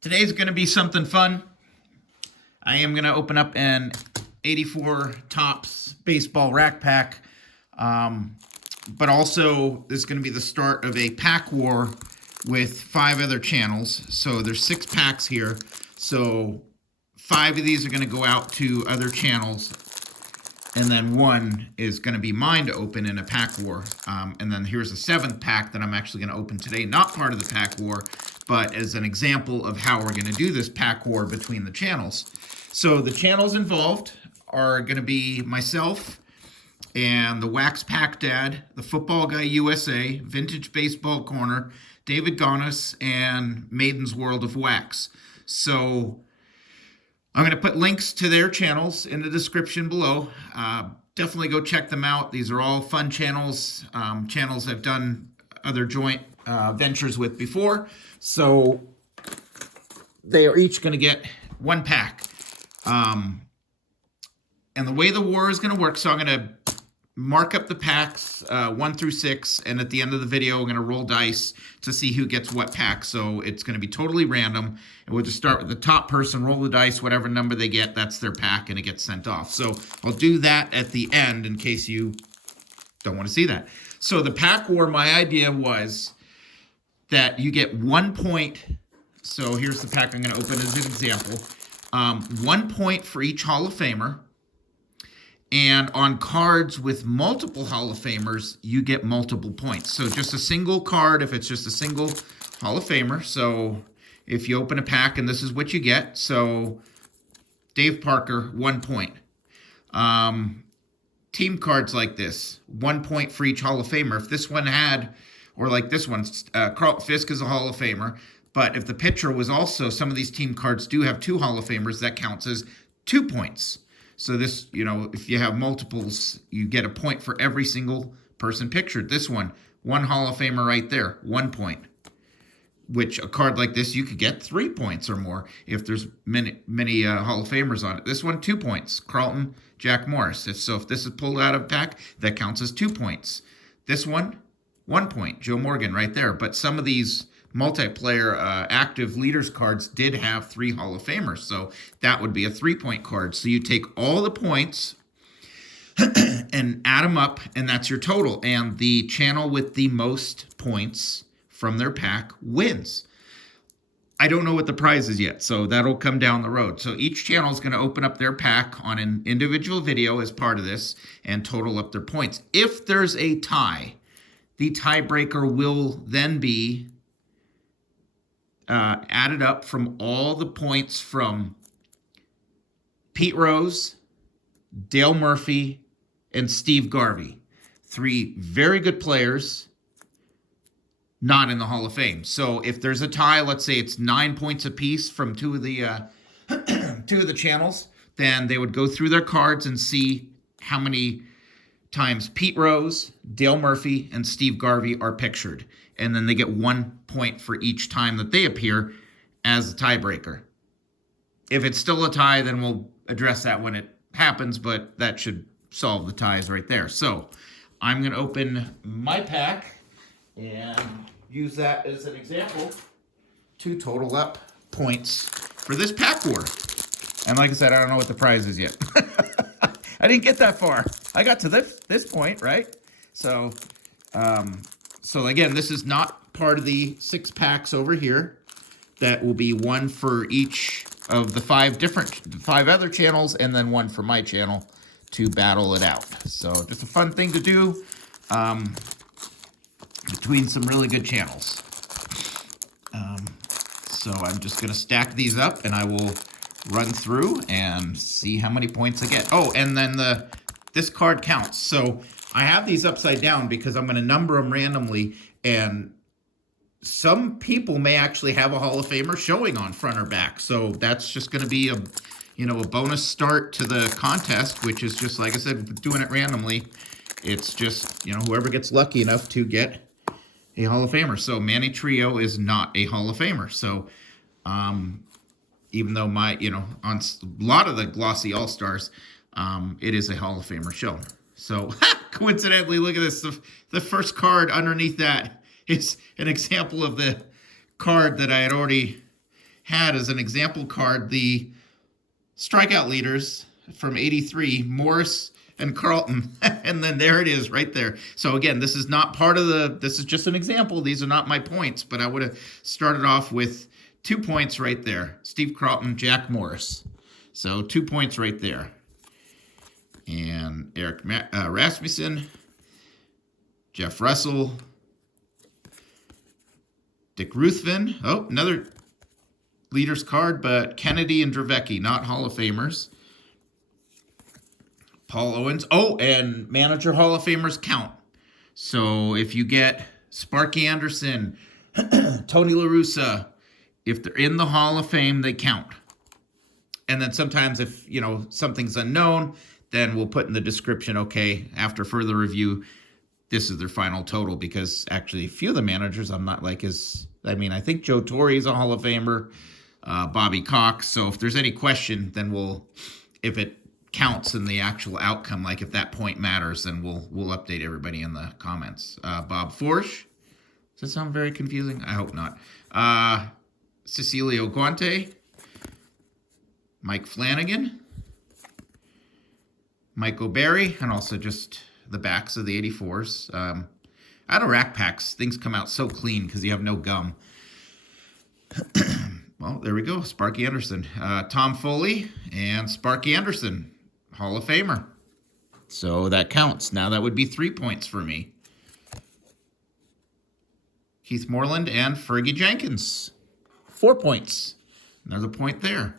Today's going to be something fun. I am going to open up an 84 Topps baseball rack pack. But also, this is going to be the start of a pack war with 5 other channels. So there's 6 packs here. So 5 of these are going to go out to other channels. And then 1 is going to be mine to open in a pack war. And then here's a 7th pack that I'm actually going to open today. Not part of the pack war, but as an example of how we're going to do this pack war between the channels. So the channels involved are going to be myself and the Wax Pack Dad, the Football Guy USA, Vintage Baseball Corner, David Gonis, and Maiden's World of Wax. So I'm going to put links to their channels in the description below. Definitely go check them out. These are all fun channels, channels I've done other joint ventures with before. So they are each going to get 1 pack. And the way the war is going to work, so I'm going to mark up the packs 1 through 6, and at the end of the video, I'm going to roll dice to see who gets what pack. So it's going to be totally random, and we'll just start with the top person, roll the dice, whatever number they get, that's their pack, and it gets sent off. So I'll do that at the end in case you don't want to see that. So the pack war, my idea was that you get 1 point. So here's the pack I'm going to open as an example. 1 point for each Hall of Famer. And on cards with multiple Hall of Famers, you get multiple points. So just a single card, if it's just a single Hall of Famer. So if you open a pack and this is what you get. So Dave Parker, 1 point. Team cards like this, 1 point for each Hall of Famer. If this one had, or like this one, Carlton Fisk is a Hall of Famer. But if the pitcher was also, some of these team cards do have 2 Hall of Famers, that counts as 2 points. So this, you know, if you have multiples, you get a point for every single person pictured. This one, 1 Hall of Famer right there, 1 point. Which a card like this, you could get 3 points or more if there's many Hall of Famers on it. This one, 2 points. Carlton, Jack Morris. So if this is pulled out of pack, that counts as 2 points. This one, 1 point. Joe Morgan right there. But some of these multiplayer active leaders cards did have 3 Hall of Famers, so that would be a 3-point card. So you take all the points and add them up, and that's your total. And the channel with the most points from their pack wins. I don't know what the prize is yet, so that'll come down the road. So each channel is going to open up their pack on an individual video as part of this and total up their points. If there's a tie, the tiebreaker will then be added up from all the points from Pete Rose, Dale Murphy, and Steve Garvey. 3 very good players, not in the Hall of Fame. So if there's a tie, let's say it's 9 points apiece from 2 of the 2 of the channels, then they would go through their cards and see how many times Pete Rose, Dale Murphy, and Steve Garvey are pictured. And then they get 1 point for each time that they appear as a tiebreaker. If it's still a tie, then we'll address that when it happens, but that should solve the ties right there. So I'm going to open my pack and use that as an example to total up points for this pack war. And like I said, I don't know what the prize is yet. I didn't get that far. I got to this point, right? So, so again, this is not part of the 6 packs over here. That will be 1 for each of the 5 other channels, and then 1 for my channel to battle it out. So just a fun thing to do between some really good channels. So I'm just going to stack these up, and I will run through and see how many points I get. Oh, and then this card counts. So I have these upside down because I'm going to number them randomly, and some people may actually have a Hall of Famer showing on front or back. So that's just going to be a bonus start to the contest, which is just, like I said, doing it randomly. It's just, whoever gets lucky enough to get a Hall of Famer. So Manny Trio is not a Hall of Famer. So, even though on a lot of the glossy All-Stars, it is a Hall of Famer show. So coincidentally, look at this. The first card underneath that is an example of the card that I had already had as an example card the strikeout leaders from 83, Morris and Carlton. And then there it is right there. So again, this is not part of this is just an example. These are not my points, but I would have started off with 2 points right there. Steve Carlton, Jack Morris. So 2 points right there. And Eric Rasmussen, Jeff Russell, Dick Ruthven. Oh, another leaders card, but Kennedy and Dravecki, not Hall of Famers. Paul Owens. Oh, and manager Hall of Famers count. So if you get Sparky Anderson, Tony La Russa, if they're in the Hall of Fame, they count. And then sometimes if, something's unknown, then we'll put in the description, okay, after further review, this is their final total, because actually a few of the managers I'm not like I think Joe Torre is a Hall of Famer, Bobby Cox. So if there's any question, then if it counts in the actual outcome, like if that point matters, then we'll update everybody in the comments. Bob Forsch. Does that sound very confusing? I hope not. Cecilio Guante. Mike Flanagan. Michael Berry, and also just the backs of the 84s. Out of rack packs, things come out so clean because you have no gum. Well, there we go. Sparky Anderson. Tom Foley and Sparky Anderson, Hall of Famer. So that counts. Now that would be 3 points for me. Keith Moreland and Fergie Jenkins, 4 points. Another point there.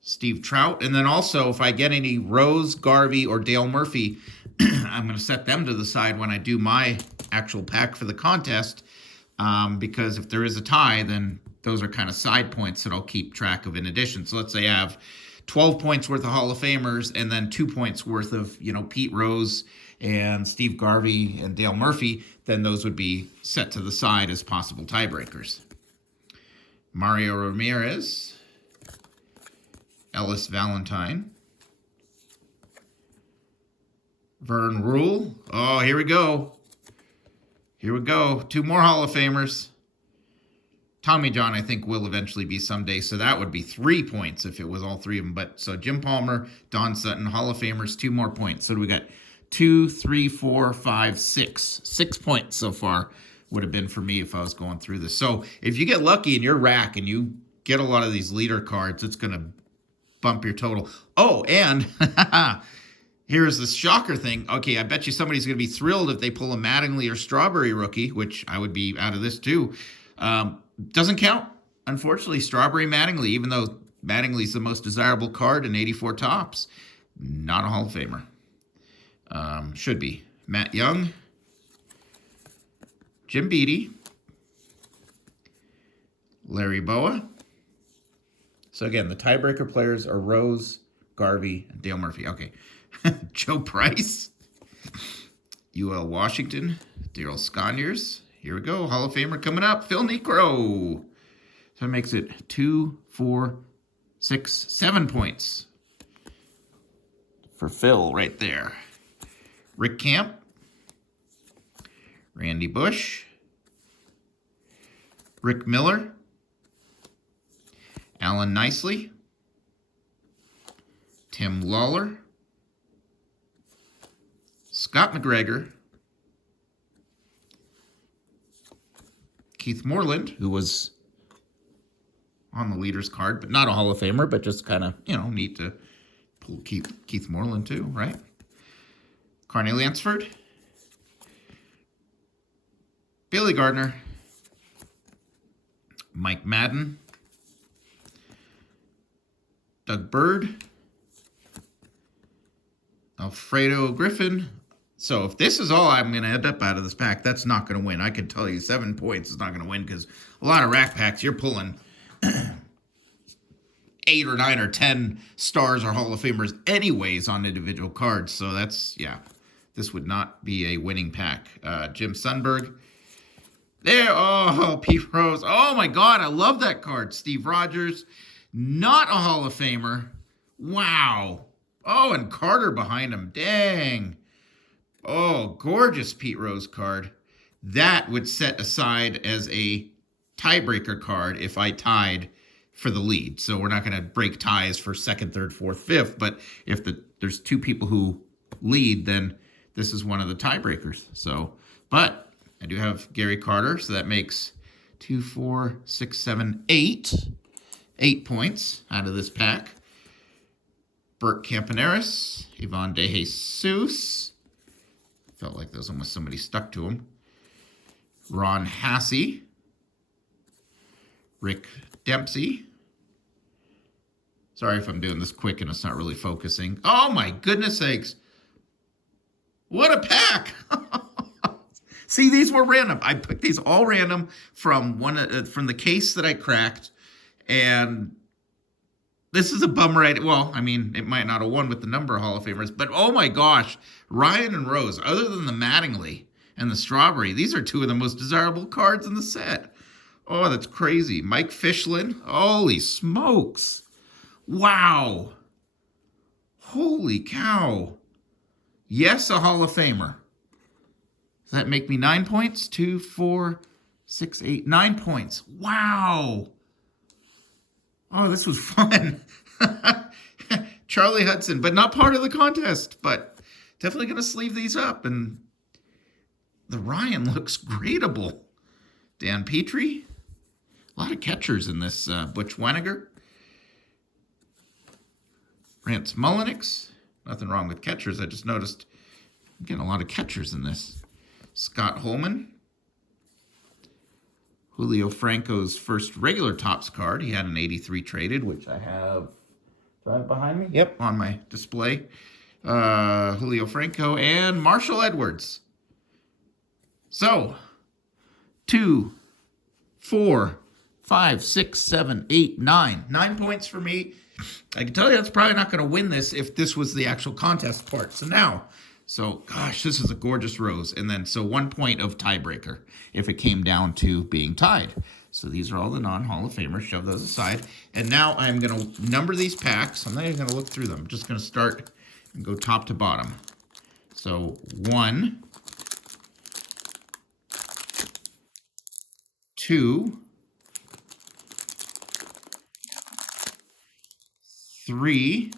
Steve Trout. And then also, if I get any Rose, Garvey, or Dale Murphy, I'm going to set them to the side when I do my actual pack for the contest, because if there is a tie, then those are kind of side points that I'll keep track of in addition. So let's say I have 12 points worth of Hall of Famers and then 2 points worth of, Pete Rose and Steve Garvey and Dale Murphy, then those would be set to the side as possible tiebreakers. Mario Ramirez, Ellis Valentine, Vern Rule. Oh, here we go. Here we go. 2 more Hall of Famers. Tommy John, I think, will eventually be someday, so that would be 3 points if it was all 3 of them. But so Jim Palmer, Don Sutton, Hall of Famers, 2 more points. So we got 2, 3, 4, 5, 6. 6 points so far would have been for me if I was going through this. So if you get lucky in your rack and you get a lot of these leader cards, it's going to bump your total. Oh, and here's the shocker thing. Okay, I bet you somebody's going to be thrilled if they pull a Mattingly or Strawberry rookie, which I would be out of this too. Doesn't count, unfortunately. Strawberry Mattingly, even though Mattingly's the most desirable card in 84 tops, not a Hall of Famer. Should be. Matt Young, Jim Beattie, Larry Boa. So again, the tiebreaker players are Rose, Garvey, and Dale Murphy. Okay. Joe Price, UL Washington, Darryl Sconiers. Here we go. Hall of Famer coming up. Phil Niekro. So that makes it 2, 4, 6, 7 points for Phil right there. Rick Camp, Randy Bush, Rick Miller, Alan Nicely, Tim Lawler, Scott McGregor, Keith Moreland, who was on the leaders card, but not a Hall of Famer, but just kind of, neat to pull Keith Moreland too, right? Carney Lansford, Billy Gardner, Mike Madden, Doug Bird, Alfredo Griffin. So if this is all I'm going to end up out of this pack, that's not going to win. I can tell you 7 points is not going to win, because a lot of rack packs, you're pulling 8 or 9 or 10 stars or Hall of Famers anyways on individual cards. So this would not be a winning pack. Jim Sundberg. There, Pete Rose. Oh my God, I love that card. Steve Rogers, not a Hall of Famer. Wow. Oh, and Carter behind him. Dang. Oh, gorgeous Pete Rose card. That would set aside as a tiebreaker card if I tied for the lead. So we're not going to break ties for second, third, fourth, fifth. But if there's two people who lead, then this is one of the tiebreakers. So, but I do have Gary Carter, so that makes 2, 4, 6, 7, 8. 8 points out of this pack. Bert Campaneris, Ivan De Jesus. Felt like there was almost somebody stuck to him. Ron Hassey. Rick Dempsey. Sorry if I'm doing this quick and it's not really focusing. Oh my goodness sakes. What a pack. See, these were random. I picked these all random from from the case that I cracked. And this is a bummer. Well, I mean, it might not have won with the number of Hall of Famers, but oh my gosh, Ryan and Rose, other than the Mattingly and the Strawberry, these are two of the most desirable cards in the set. Oh, that's crazy. Mike Fischlin, holy smokes. Wow. Holy cow. Yes, a Hall of Famer. Does that make me 9 points? 2, 4, 6, 8, 9 points. Wow. Oh, this was fun. Charlie Hudson, but not part of the contest, but definitely going to sleeve these up. And the Ryan looks greatable. Dan Petrie. A lot of catchers in this. Butch Weniger. Rance Mullenix. Nothing wrong with catchers. I just noticed I'm getting a lot of catchers in this. Scott Holman. Julio Franco's first regular Topps card. He had an 83 traded, which I have. Do I have behind me? Yep, on my display. Julio Franco and Marshall Edwards. So, 2, 4, 5, 6, 7, 8, 9. 9 points for me. I can tell you that's probably not going to win this if this was the actual contest part. So gosh, this is a gorgeous rose. And then, so 1 point of tiebreaker if it came down to being tied. So these are all the non-Hall of Famers. Shove those aside. And now I'm going to number these packs. I'm not even going to look through them. I'm just going to start and go top to bottom. So 1, 2, 3.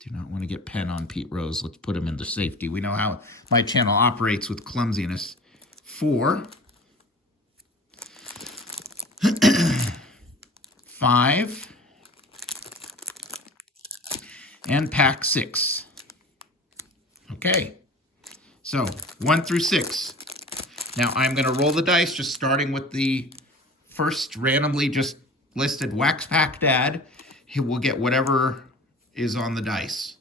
Do not want to get pen on Pete Rose. Let's put him into safety. We know how my channel operates with clumsiness. 4. 5. And pack 6. Okay. So 1 through 6. Now I'm going to roll the dice, just starting with the first randomly just listed Wax Pack Dad. He will get whatever is on the dice,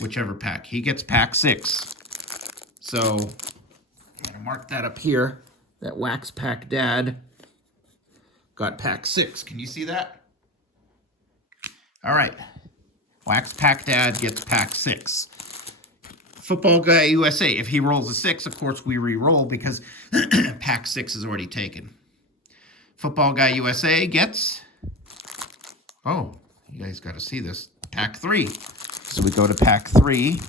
whichever pack. He gets pack 6. So I'm going to mark that up here. That Wax Pack Dad got pack 6. Can you see that? All right. Wax Pack Dad gets pack 6. Football Guy USA, if he rolls a 6, of course we re-roll because pack 6 is already taken. Football Guy USA gets, oh, you guys got to see this, pack 3. So we go to pack 3,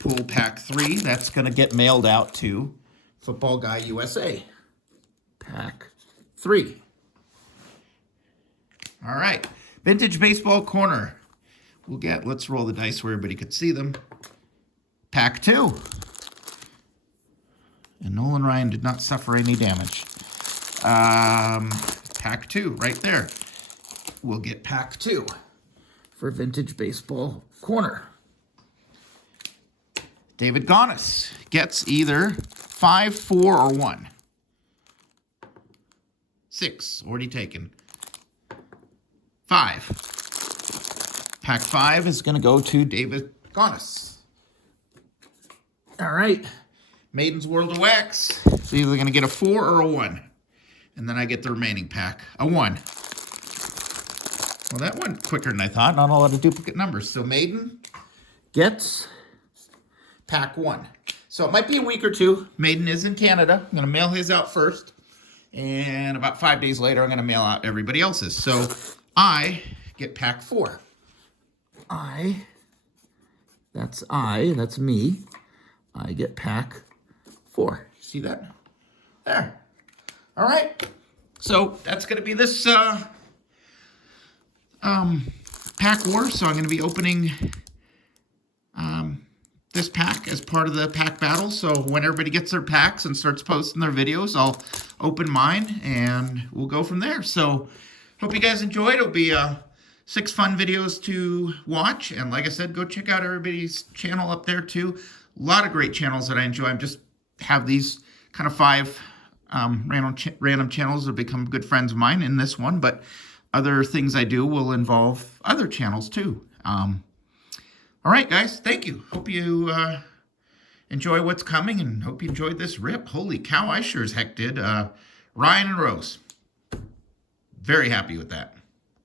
pull pack 3. That's going to get mailed out to Football Guy USA. Pack 3. All right, Vintage Baseball Corner. We'll get, let's roll the dice where everybody could see them. Pack 2. And Nolan Ryan did not suffer any damage. Pack 2, right there. We'll get pack 2 for Vintage Baseball Corner. David Gonis gets either 5, 4, or 1. 6, already taken. 5. Pack 5 is going to go to David Gonis. All right. Maiden's World of Wax. So you're either going to get a 4 or a 1. And then I get the remaining pack. A 1. Well, that went quicker than I thought. Not a lot of duplicate numbers. So Maiden gets pack 1. So it might be a week or two. Maiden is in Canada. I'm going to mail his out first. And about 5 days later, I'm going to mail out everybody else's. So I get pack 4. That's me. I get pack 4. See that? There. All right. So that's going to be this pack war. So I'm going to be opening this pack as part of the pack battle. So when everybody gets their packs and starts posting their videos, I'll open mine and we'll go from there. So hope you guys enjoyed. It'll be 6 fun videos to watch. And like I said, go check out everybody's channel up there too. A lot of great channels that I enjoy. I just have these kind of 5 random channels that have become good friends of mine in this one. But other things I do will involve other channels too. All right, guys, thank you. Hope you enjoy what's coming and hope you enjoyed this rip. Holy cow, I sure as heck did. Ryan and Rose. Very happy with that.